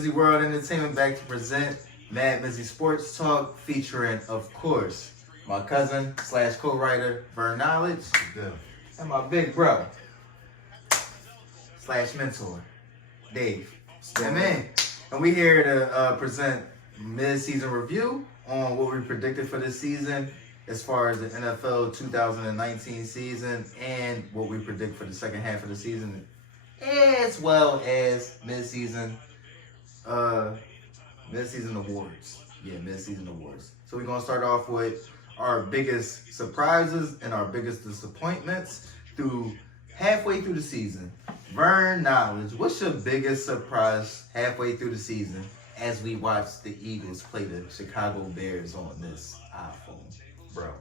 MizzyWorld Entertainment back to present MadMizzy Sports Talk featuring, of course, my cousin / co-writer Vern Knowledge and my big bro / mentor Dave. Amen. And we here to present mid-season review on what we predicted for this season as far as the NFL 2019 season and what we predict for the second half of the season, as well as mid-season awards. Yeah, mid-season awards. So we're gonna start off with our biggest surprises and our biggest disappointments through halfway through the season. Vern Knowledge, what's your biggest surprise halfway through the season as we watch the Eagles play the Chicago Bears on this iPhone? Bro,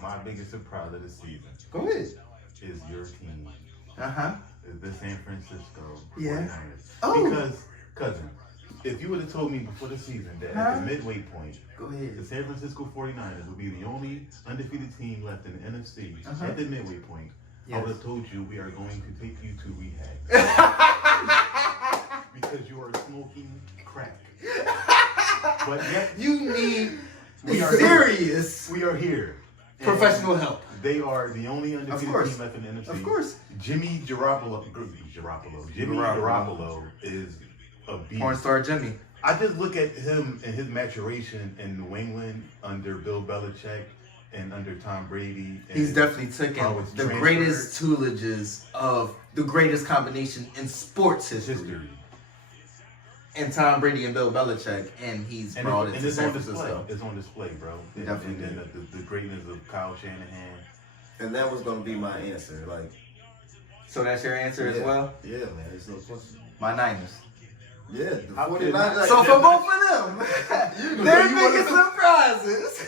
my biggest surprise of the season. Go ahead. Is your team. Uh-huh. Is the San Francisco 49ers. Yeah. Oh. Because, cousin, if you would have told me before the season that at the midway point, go ahead, the San Francisco 49ers would be the only undefeated team left in the NFC at the midway point, I would have told you we are going to take you to rehab. Because you are smoking crack. But yet, you need we are serious. We are here. Professional help. They are the only undefeated team left in the NFC. Of course. Jimmy Garoppolo is a beast. Porn star Jimmy. I just look at him and his maturation in New England under Bill Belichick and under Tom Brady. And he's definitely taken the greatest toolages of the greatest combination in sports history. And Tom Brady and Bill Belichick, and he's brought it to San Francisco. It's on display, bro. Definitely. And the greatness of Kyle Shanahan. And that was going to be my answer. So that's your answer as well? Yeah, man. There's no question. My Niners. Yeah, the 49ers. So for both of them, their biggest surprises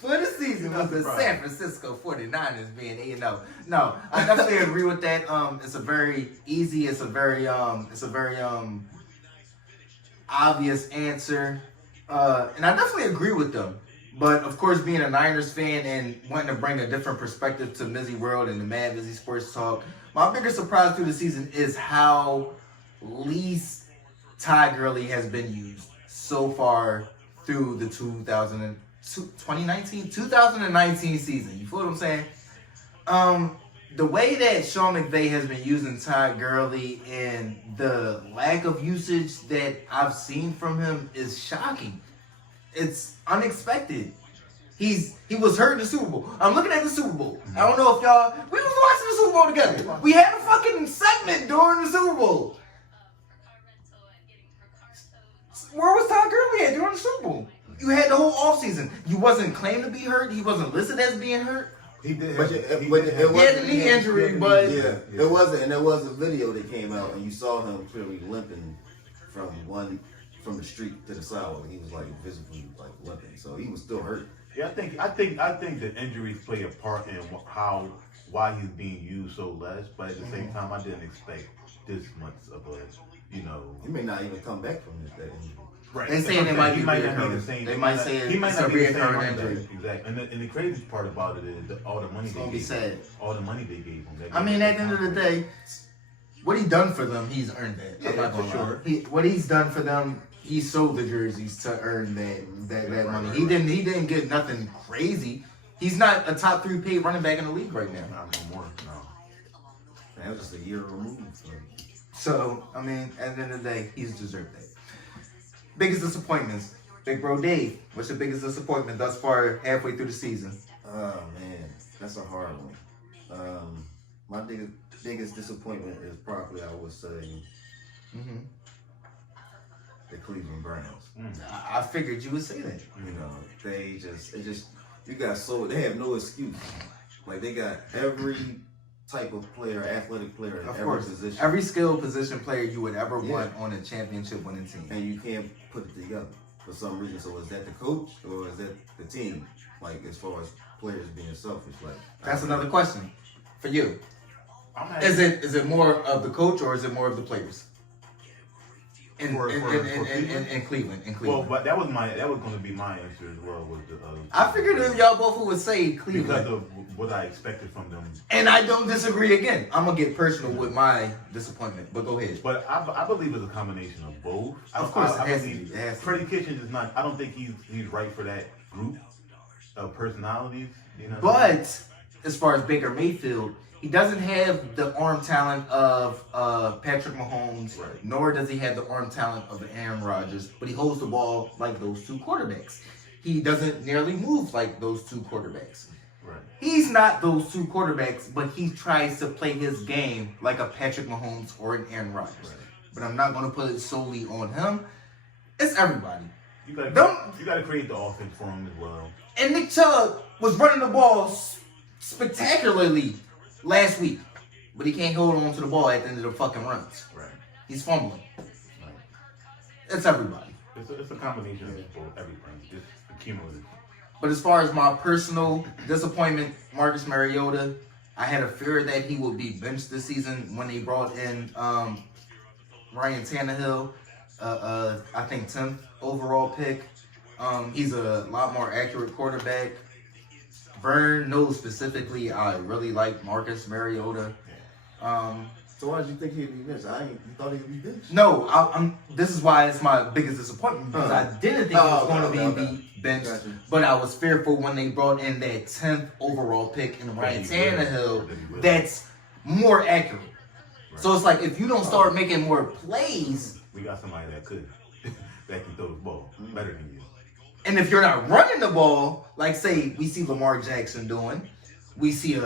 for the season was the San Francisco 49ers being 8-0. No, I definitely agree with that. It's a very easy, it's a very obvious answer. And I definitely agree with them. But of course, being a Niners fan and wanting to bring a different perspective to MizzyWorld and the MadMizzy Sports Talk, my biggest surprise through the season is how least Ty Gurley has been used so far through the 2019 season. You feel what I'm saying? The way that Sean McVay has been using Ty Gurley and the lack of usage that I've seen from him is shocking. It's unexpected. He was hurt in the Super Bowl. I'm looking at the Super Bowl. I don't know if y'all... We was watching the Super Bowl together. We had a fucking segment during the Super Bowl. Where was Ty Gurley at during the Super Bowl? You had the whole offseason. You wasn't claimed to be hurt. He wasn't listed as being hurt. He did. He had a knee injury, but... Yeah, it wasn't. And there was a video that came out, and you saw him clearly limping from the street to the sidewalk. He was visibly limping, so he was still hurt. Yeah, I think the injuries play a part in why he's being used so less. But at the same time, I didn't expect this much of a, He may not even come back from that injury. Right. They saying it might be the same. They might say he might it's not a be the same reoccurring injury. Exactly. And the crazy part about it is all the money they gave him. All the money they gave him. I mean, at the end of the day, what he done for them, he's earned that. Yeah, I'm not gonna sure. What he's done for them, he sold the jerseys to earn that money. He didn't get nothing crazy. He's not a top 3 paid running back in the league right now. Not no more. No. That was just a year removed. So I mean, at the end of the day, he's deserved that. Biggest disappointments, big bro Dave. What's your biggest disappointment thus far halfway through the season? Oh man, that's a hard one. My biggest disappointment is probably, I would say, the Cleveland Browns. I figured you would say that. They just they have no excuse. They got every type of player, athletic player in every position. Every skilled position player you would ever want on a championship winning team. And you can't put it together for some reason. So is that the coach or is that the team? As far as players being selfish. That's another question for you. Is it more of the coach or is it more of the players? in Cleveland. Well, but that was going to be my answer as well. Was the I figured if y'all both would say Cleveland because of what I expected from them. And I don't disagree. Again, I'm gonna get personal with my disappointment, but go ahead. But I believe it's a combination of both. Of course, I it has believe to be. Freddie Kitchens is not. I don't think he's right for that group of personalities. You know. But as far as Baker Mayfield, he doesn't have the arm talent of Patrick Mahomes, Right. nor does he have the arm talent of Aaron Rodgers. But he holds the ball like those two quarterbacks. He doesn't nearly move like those two quarterbacks. Right. He's not those two quarterbacks, but he tries to play his game like a Patrick Mahomes or an Aaron Rodgers. Right. But I'm not going to put it solely on him. It's everybody. You gotta create the offense for him as well. And Nick Chubb was running the ball spectacularly last week, but he can't hold on to the ball at the end of the fucking runs. Right. He's fumbling. Right. It's everybody. It's a combination of everything. Just accumulative. But as far as my personal disappointment, Marcus Mariota, I had a fear that he would be benched this season when they brought in Ryan Tannehill, I think 10th overall pick. He's a lot more accurate quarterback. Vern knows specifically I really like Marcus Mariota. So why did you think he'd be benched? You thought he'd be benched? No, this is why it's my biggest disappointment because I didn't think he was going to be benched, Gotcha. but I was fearful when they brought in that 10th overall pick in Ryan Tannehill. That's more accurate. Right. So it's like if you don't start making more plays, We got somebody that could that can throw the ball better than you. and if you're not running the ball, like say we see Lamar Jackson doing, we see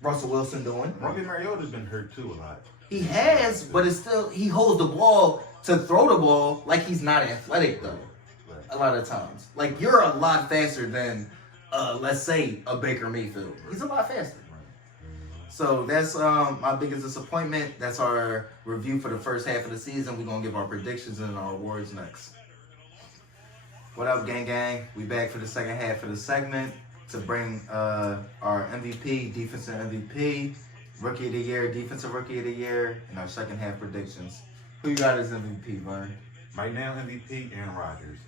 Russell Wilson doing. Marcus Mariota's been hurt too a lot. He has, but it's still he holds the ball to throw the ball like he's not athletic though. Right. A lot of times, like you're a lot faster than, let's say, a Baker Mayfield. He's a lot faster. So that's my biggest disappointment. That's our review for the first half of the season. We're gonna give our predictions and our awards next. What up, gang gang? We back for the second half of the segment to bring our MVP, defensive MVP, rookie of the year, defensive rookie of the year, and our second half predictions. Who you got as MVP, Vern? Right now, MVP Aaron Rodgers.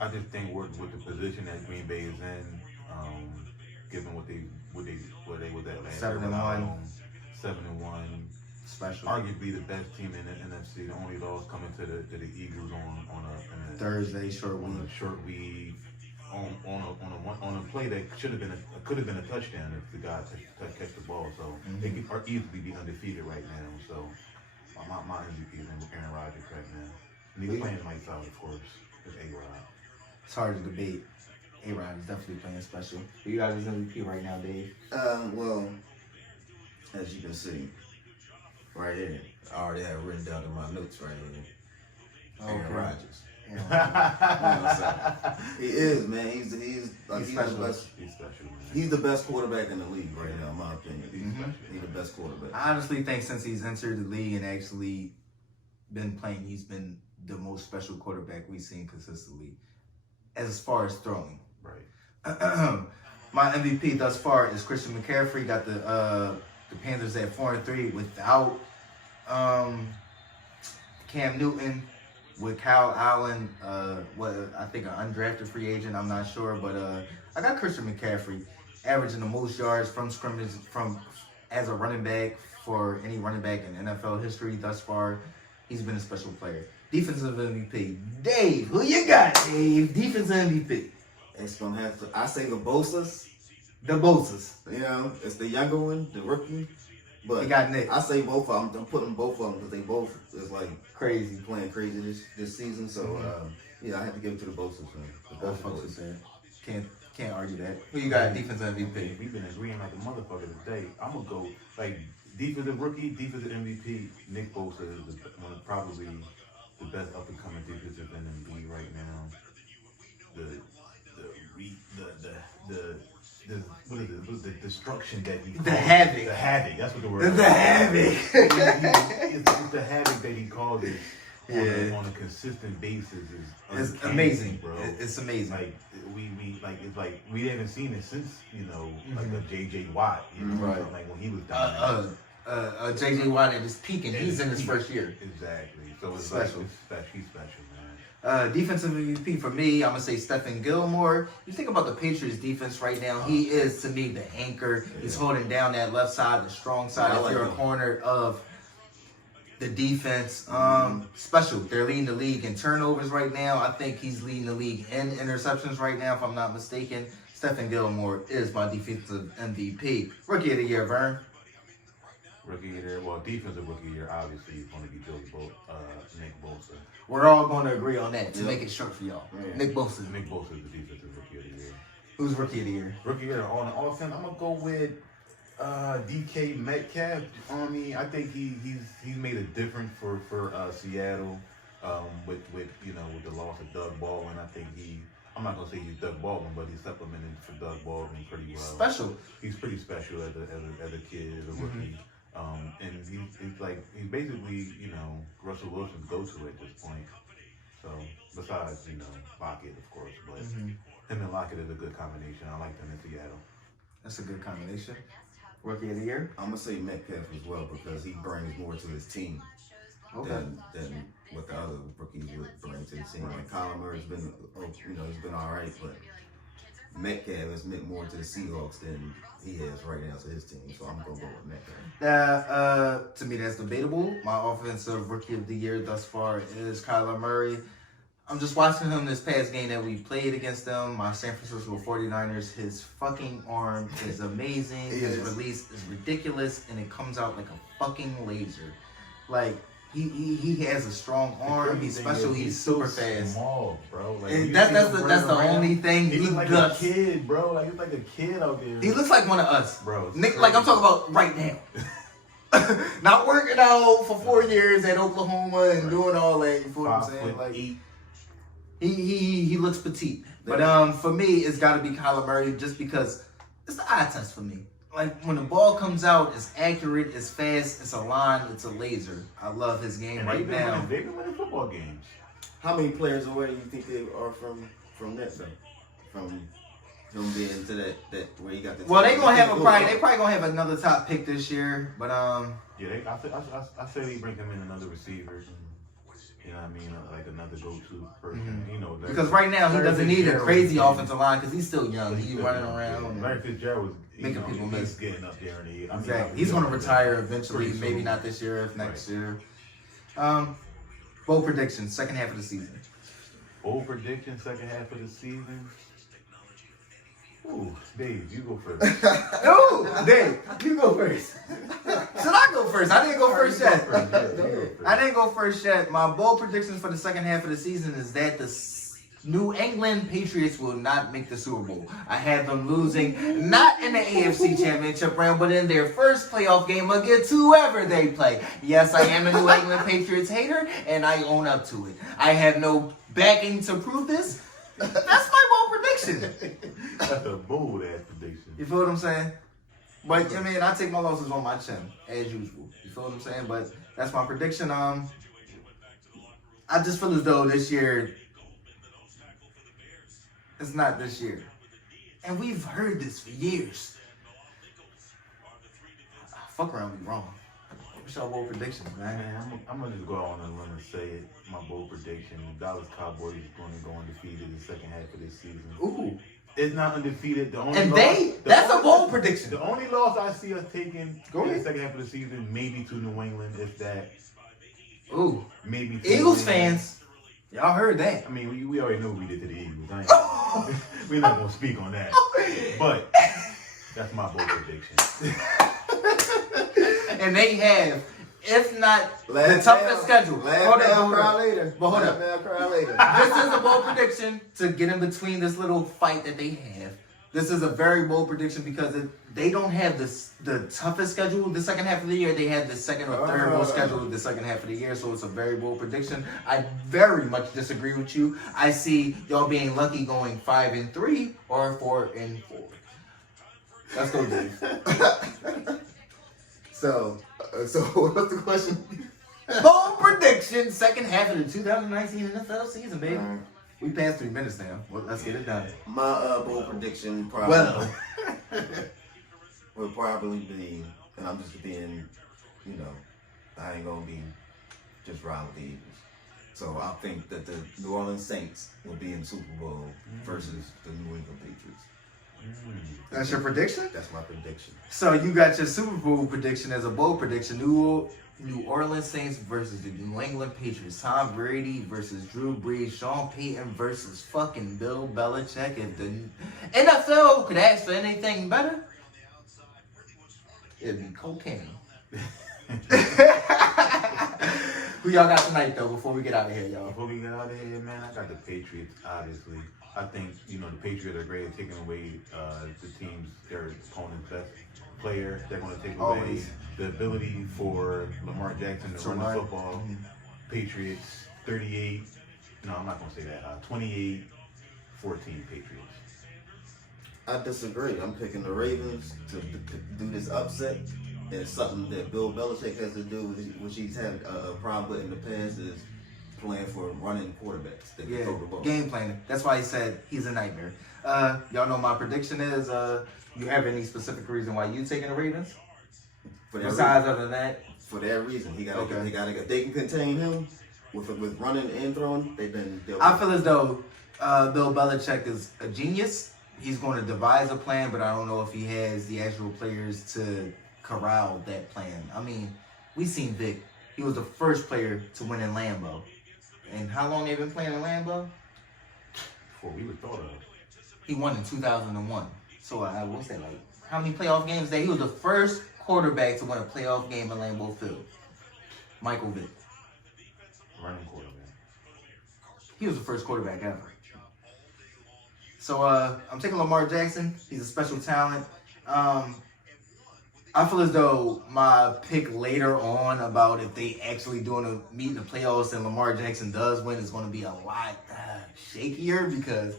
I just think with the position that Green Bay is in, given what they was at last 7-1. 7-1. Special. Arguably the best team in the NFC. The only loss coming to the Eagles on a Thursday, short on week. a short week on a play that could have been a touchdown if the guy catch the ball. So they could easily be undefeated right now. So my MVP is Aaron Rodgers right now. And he's playing lights out, of course. It's A-Rod. It's hard to debate. A-Rod is definitely playing special. Who you got as MVP right now, Dave? Well, as you can see, right here, I already have it written down in my notes right here. Aaron Rodgers. He is, man. He's the best. He's special, man. He's the best quarterback in the league right now, in my opinion. He's the best quarterback. I honestly think since he's entered the league and actually been playing, he's been the most special quarterback we've seen consistently as far as throwing. Right. My MVP thus far is Christian McCaffrey. Got the Panthers at 4-3 without Cam Newton, with Kyle Allen, I think an undrafted free agent. I'm not sure, but I got Christian McCaffrey averaging the most yards from scrimmage as a running back for any running back in NFL history thus far. He's been a special player. Defensive MVP, Dave. Who you got, Dave? Defensive MVP. It's gonna have to. I say the Bosa's. The Bosa's. You know, it's the younger one, the rookie. But He got Nick. I say both of them. I'm putting both of them because they both is like Crazy. playing crazy this season. So yeah, I have to give it to the Bosa's. Man. The Both Bosa's. folks is there. Can't argue that. Who you got defensive MVP? We've been agreeing like a motherfucker today. I'm gonna go like defensive rookie, defensive MVP. Nick Bosa is probably the best up and coming defensive end in the league right now. The destruction that he The caused. havoc. The havoc. That's what the word is. The havoc. It's the havoc that he causes on a consistent basis is It's uncanny, amazing, bro. It's amazing. Like it's like we haven't seen it since like a JJ Watt, you know, Right. like when he was dominant. J.J. Watt at his peak, and he's in his first year. Exactly. So it's Special. He's special, man. Defensive MVP for me, I'm gonna say Stephen Gilmore. You think about the Patriots defense right now, he is to me the anchor. He's holding down that left side, the strong side. I If like you're a him. corner of the defense, special. They're leading the league in turnovers right now. I think he's leading the league in interceptions right now, if I'm not mistaken. Stephen Gilmore is my defensive MVP. Rookie of the year, Vern. Rookie year, well, defensive rookie year, obviously, is going to be Nick Bosa. We're all going to agree on that to Yep. make it short for y'all. Yeah. Nick Bosa. Nick Bosa is the defensive rookie of the year. Who's rookie of the year? Rookie year on offense, I'm gonna go with DK Metcalf. I think he's made a difference for Seattle with the loss of Doug Baldwin. I think I'm not gonna say he's Doug Baldwin, but he's supplemented for Doug Baldwin pretty well. Special. He's pretty special as a kid, as a rookie. And he's basically Russell Wilson's go-to at this point. So besides Lockett, of course, but him and Lockett is a good combination. I like them in Seattle. That's a good combination. Rookie of the year? I'm gonna say Metcalf as well because he brings more to his team than what the other rookies would bring to the team. Like Kyler Murray's been, he's been all right, but Metcalf has meant more to the Seahawks than he has right now to his team. So I'm gonna go with Metcalf. To me, that's debatable. My offensive rookie of the year thus far is Kyler Murray. I'm just watching him this past game that we played against them, my San Francisco 49ers. His fucking arm is amazing. His release is ridiculous, and it comes out like a fucking laser. Like, he has a strong arm. He's special. He's super fast. Small, bro. Like, And that's the only thing he he looks like does. a kid, bro. Like he's like a kid out there. He looks like one of us, bro. Nick. Like I'm talking about right now. Not working out for 4 years at Oklahoma and doing all that. You feel what I'm saying? Like he looks petite. But for me, it's got to be Kyler Murray just because it's the eye test for me. Like when the ball comes out, it's accurate, it's fast, it's a line, it's a laser. I love his game and right now. They've been winning football games. How many players away do you think they are from that though? From him being to that where he got the. Well, they probably gonna have another top pick this year, but Yeah, I say they bring him in another receiver. You know what I mean? Like another go-to person. Because right now he doesn't need a crazy offensive line because he's still young. He's running around. Larry Fitzgerald was making people he's miss. getting up there in the age. Exactly. He's going to retire eventually. Maybe not this year, if next year. Bold predictions, second half of the season. Bold prediction, second half of the season. Ooh, Dave, you go first. Ooh, Dave, you go first. Should I go first? I didn't go first yet. I didn't go first yet. My bold predictions for the second half of the season is that the New England Patriots will not make the Super Bowl. I have them losing, not in the AFC Championship round, but in their first playoff game against whoever they play. Yes, I am a New England Patriots hater, and I own up to it. I have no backing to prove this. That's my bold prediction. That's a bold ass prediction. You feel what I'm saying? But I mean, I take my losses on my chin as usual. You feel what I'm saying? But that's my prediction. I just feel as though this year it's not this year, and we've heard this for years. Fuck around, be wrong. What's your bold predictions, man? Man, I'm gonna just go on and run and say it. My bold prediction: the Dallas Cowboys is going to go undefeated in the second half of this season. Ooh. It's not undefeated. The only And loss, that's a bold prediction. The only loss I see us taking in the second half of the season, maybe to New England, if that. Ooh. Maybe to Eagles fans, y'all heard that. I mean, we already know what we did to the Eagles. We're not gonna speak on that. But that's my bold prediction. And they have, if not Laugh the toughest now. schedule. Laugh now, cry later. But hold Laugh up. now, cry later. This is a bold prediction to get in between this little fight that they have. This is a very bold prediction because they don't have the toughest schedule the second half of the year. They have the second or third most schedule the second half of the year, so it's a very bold prediction. I very much disagree with you. I see y'all being lucky going 5-3 or 4-4. Let's go, Dave. So what's the question? Bold prediction, second half of the 2019 NFL season, baby. We passed 3 minutes now. Well, let's get it done. My bold prediction probably Well, would probably be, and I'm just being you know, I ain't gonna be just riding with the Eagles. So I think that the New Orleans Saints will be in the Super Bowl versus the New England Patriots. That's your prediction? That's my prediction. So you got your Super Bowl prediction as a bold prediction. New Orleans Saints versus the New England Patriots. Tom Brady versus Drew Brees. Sean Payton versus fucking Bill Belichick. If the NFL could ask for anything better, it'd be cocaine. Who y'all got tonight, though, before we get out of here, y'all? Before we get out of here, man, I got the Patriots, obviously. I think, you know, the Patriots are great at taking away their opponent's best player. They're going to take away the ability for Lamar Jackson to run the football. Patriots, 38. No, I'm not going to say that. 28-14 Patriots. I disagree. I'm picking the Ravens to do this upset. And something that Bill Belichick has to do, which he's had a problem with in the past, is playing for running quarterbacks that can throw the ball. Game planning. That's why he said he's a nightmare. Y'all know my prediction is, you have any specific reason why you taking the Ravens? Besides other than that? For that reason. He gotta if they can contain him with running and throwing, I feel as though Bill Belichick is a genius. He's going to devise a plan, but I don't know if he has the actual players to corral that plan. I mean, we seen Vic. He was the first player to win in Lambeau. And how long they been playing in Lambeau? Before we were thought of. He won in 2001. So what's that like? How many playoff games that he was the first quarterback to win a playoff game in Lambeau Field? Michael Vick. Running quarterback. He was the first quarterback ever. So I'm taking Lamar Jackson. He's a special talent. I feel as though my pick later on about if they actually meet in the playoffs and Lamar Jackson does win is going to be a lot shakier because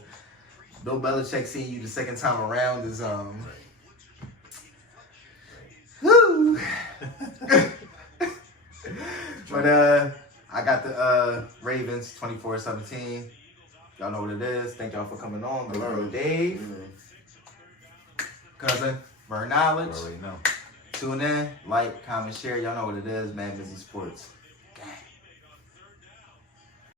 Bill Belichick seeing you the second time around is whoo. But I got the Ravens 24-17. Y'all know what it is. Thank y'all for coming on. Good bro, Dave. Cousin, Vern Knowledge. You already know. Tune in, like, comment, share. Y'all know what it is, MadMizzy Sports.